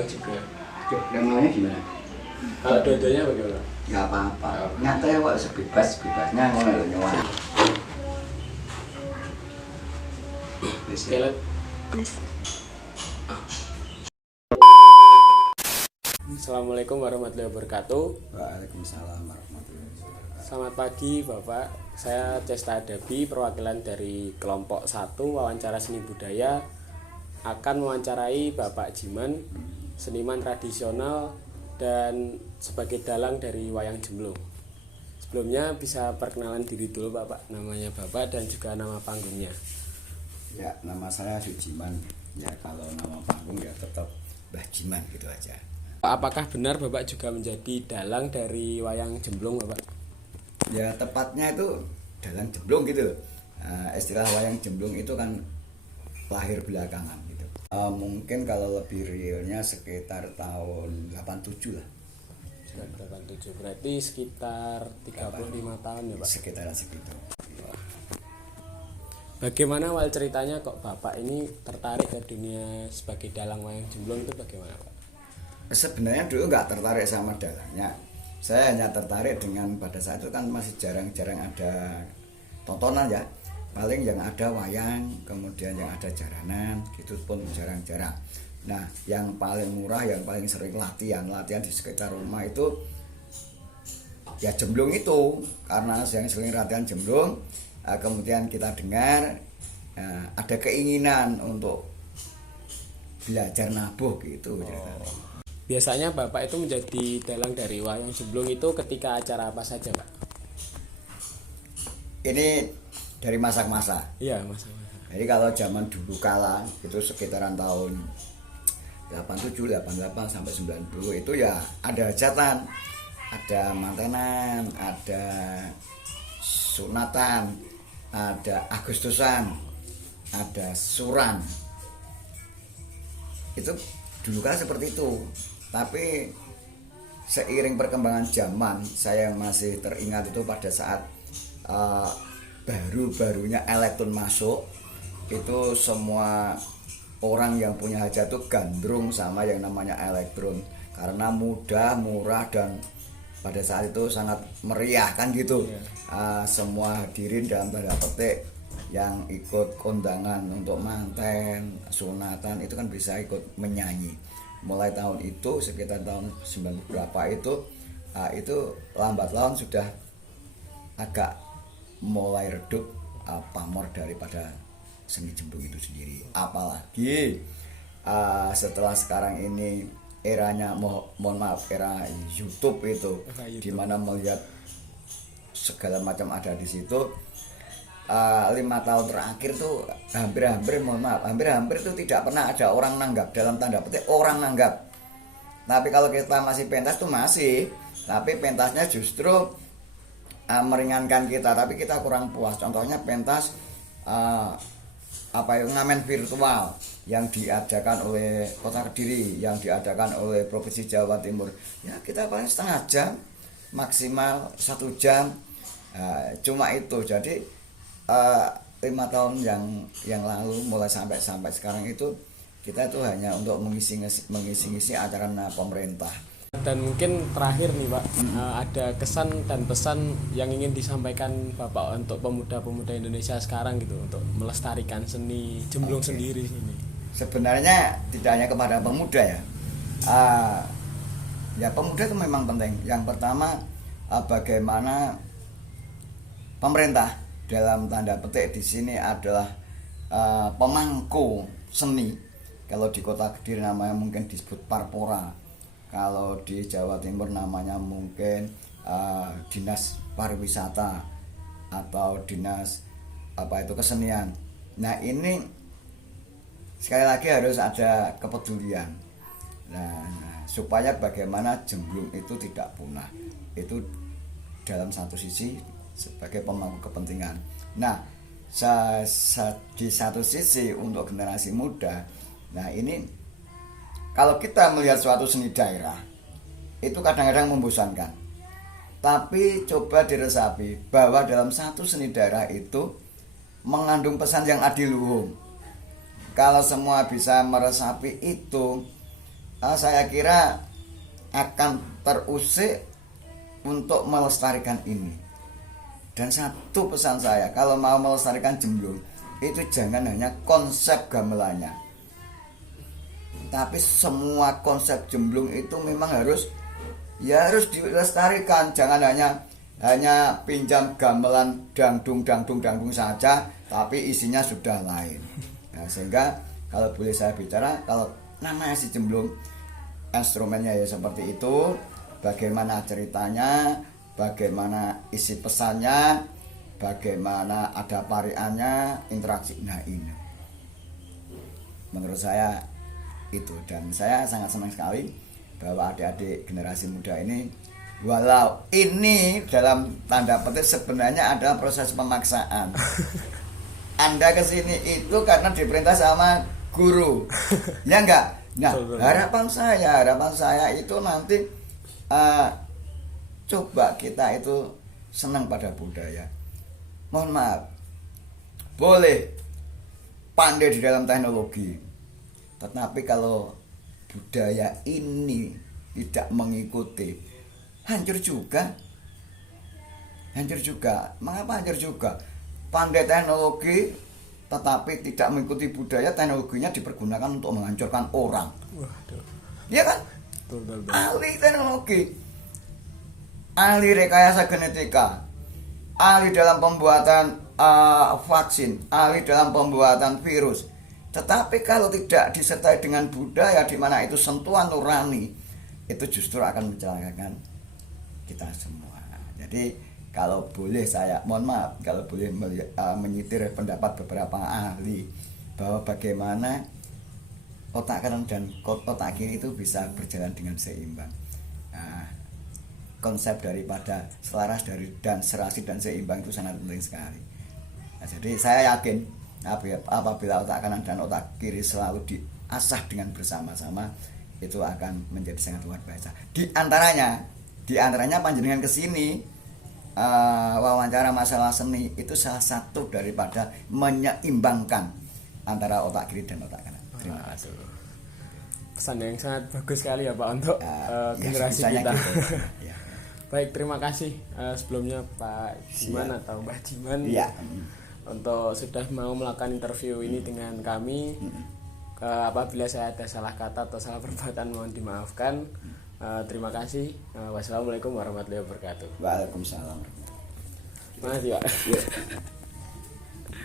dalang juga. Yang maunya gimana? Kalau dua-duanya bagaimana? Nggak apa-apa. Nyata ya kok sebebas-bebasnya ngono lho nyawa. Sekali. Assalamualaikum warahmatullahi wabarakatuh. Waalaikumsalam warahmatullahi wabarakatuh. Selamat pagi Bapak. Saya Cesta Adabi, perwakilan dari kelompok 1 wawancara seni budaya, akan mewawancarai Bapak Jiman, seniman tradisional dan sebagai dalang dari wayang Jemblung. Sebelumnya bisa perkenalan diri dulu Bapak, namanya Bapak dan juga nama panggungnya. Ya, nama saya Sujiman. Ya, kalau nama panggung ya tetap Mbah Jiman gitu aja. Apakah benar Bapak juga menjadi dalang dari wayang Jemblung Bapak? Ya, tepatnya itu dalang Jemblung gitu loh. Istilah wayang Jemblung itu kan lahir belakangan gitu. Mungkin kalau lebih realnya sekitar tahun 87 lah. 87, berarti sekitar 35 tahun ya Pak? Sekitaran segitu. Bagaimana awal ceritanya kok Bapak ini tertarik ke dunia sebagai dalang wayang Jemblung itu bagaimana Pak? Sebenarnya dulu nggak tertarik sama dalangnya. Saya hanya tertarik dengan pada saat itu kan masih jarang-jarang ada tontonan ya. Paling yang ada wayang, kemudian yang ada jaranan, gitu pun jarang-jarang. Nah, yang paling murah, yang paling sering latihan di sekitar rumah itu ya Jemblung itu. Karena yang sering latihan Jemblung, kemudian kita dengar ada keinginan untuk belajar nabuh gitu ceritanya. Biasanya Bapak itu menjadi dalang dari wayang Jemblung itu ketika acara apa saja Pak? Ini dari masa-masa. Iya masa-masa. Jadi kalau zaman dulu kala itu sekitaran tahun 87, 88 sampai 90 itu ya ada hajatan, ada mantenan, ada sunatan, ada Agustusan, ada suran. Itu dulu kala seperti itu. Tapi seiring perkembangan zaman, saya masih teringat itu pada saat baru-barunya elektron masuk, itu semua orang yang punya hajat itu gandrung sama yang namanya elektron karena mudah, murah, dan pada saat itu sangat meriah kan gitu. Semua hadirin dalam tanda petik yang ikut kondangan untuk manten, sunatan itu kan bisa ikut menyanyi. Mulai tahun itu sekitar tahun 90 berapa itu lambat laun sudah agak mulai redup pamor daripada seni Jemblung itu sendiri. Apalagi setelah sekarang ini eranya mohon maaf era YouTube itu, dimana melihat segala macam ada di situ. 5 tahun terakhir tuh hampir tuh tidak pernah ada orang nanggap, dalam tanda petik orang nanggap. Tapi kalau kita masih pentas tuh masih, tapi pentasnya justru meringankan kita, tapi kita kurang puas. Contohnya pentas ngamen virtual yang diadakan oleh Kota Kediri, yang diadakan oleh Provinsi Jawa Timur. Ya kita paling setengah jam, maksimal 1 jam, cuma itu. Jadi 5 tahun yang lalu mulai sampai sekarang itu kita itu hanya untuk mengisi acara pemerintah. Dan mungkin terakhir nih Pak, ada kesan dan pesan yang ingin disampaikan Bapak untuk pemuda-pemuda Indonesia sekarang gitu untuk melestarikan seni Jemblung sendiri ini. Sebenarnya tidak hanya kepada pemuda ya. Ya pemuda itu memang penting. Yang pertama bagaimana pemerintah dalam tanda petik di sini adalah pemangku seni. Kalau di Kota Kediri namanya mungkin disebut Parpora. Kalau di Jawa Timur namanya mungkin Dinas Pariwisata atau Dinas kesenian. Nah, ini sekali lagi harus ada kepedulian. Nah, supaya bagaimana Jemblung itu tidak punah. Itu dalam satu sisi sebagai pemangku kepentingan. Nah, di satu sisi untuk generasi muda, nah ini kalau kita melihat suatu seni daerah itu kadang-kadang membosankan. Tapi coba diresapi bahwa dalam satu seni daerah itu mengandung pesan yang adiluhung. Kalau semua bisa meresapi itu, saya kira akan terusik untuk melestarikan ini. Dan satu pesan saya, kalau mau melestarikan Jemblung itu jangan hanya konsep gamelannya, tapi semua konsep Jemblung itu memang harus dilestarikan. Jangan hanya pinjam gamelan dangdung saja, tapi isinya sudah lain. Nah, sehingga kalau boleh saya bicara, kalau namanya si Jemblung, instrumennya ya seperti itu, bagaimana ceritanya, bagaimana isi pesannya, bagaimana ada pariannya, interaksi. Nah ini menurut saya itu, dan saya sangat senang sekali bahwa adik-adik generasi muda ini, walau ini dalam tanda petik sebenarnya adalah proses pemaksaan. Anda kesini itu karena diperintah sama guru, ya enggak? Nah, harapan saya itu nanti coba kita itu senang pada budaya. Mohon maaf, boleh pandai di dalam teknologi, tetapi kalau budaya ini tidak mengikuti, hancur juga. Mengapa hancur juga? Pandai teknologi tetapi tidak mengikuti budaya, teknologinya dipergunakan untuk menghancurkan orang. Waduh. Iya kan? Betul. Ahli teknologi, ahli rekayasa genetika, ahli dalam pembuatan vaksin, ahli dalam pembuatan virus. Tetapi kalau tidak disertai dengan budaya di mana itu sentuhan nurani, itu justru akan mencelakakan kita semua. Jadi kalau boleh saya, mohon maaf, kalau boleh menyitir pendapat beberapa ahli bahwa bagaimana otak kanan dan otak kiri itu bisa berjalan dengan seimbang. Nah, konsep daripada selaras dan serasi dan seimbang itu sangat penting sekali. Nah, jadi saya yakin apabila otak kanan dan otak kiri selalu diasah dengan bersama-sama, itu akan menjadi sangat luar biasa. Di antaranya panjenengan kesini wawancara masalah seni itu salah satu daripada menyeimbangkan antara otak kiri dan otak kanan. Terima kasih. Pesan yang sangat bagus sekali ya Pak untuk generasi kita. Gitu. Ya. Baik, terima kasih sebelumnya Pak Jiman atau Mbah Jiman untuk sudah mau melakukan interview ini dengan kami. Apabila saya ada salah kata atau salah perbuatan mohon dimaafkan. Terima kasih. Wassalamualaikum warahmatullahi wabarakatuh. Waalaikumsalam. Makasih Pak.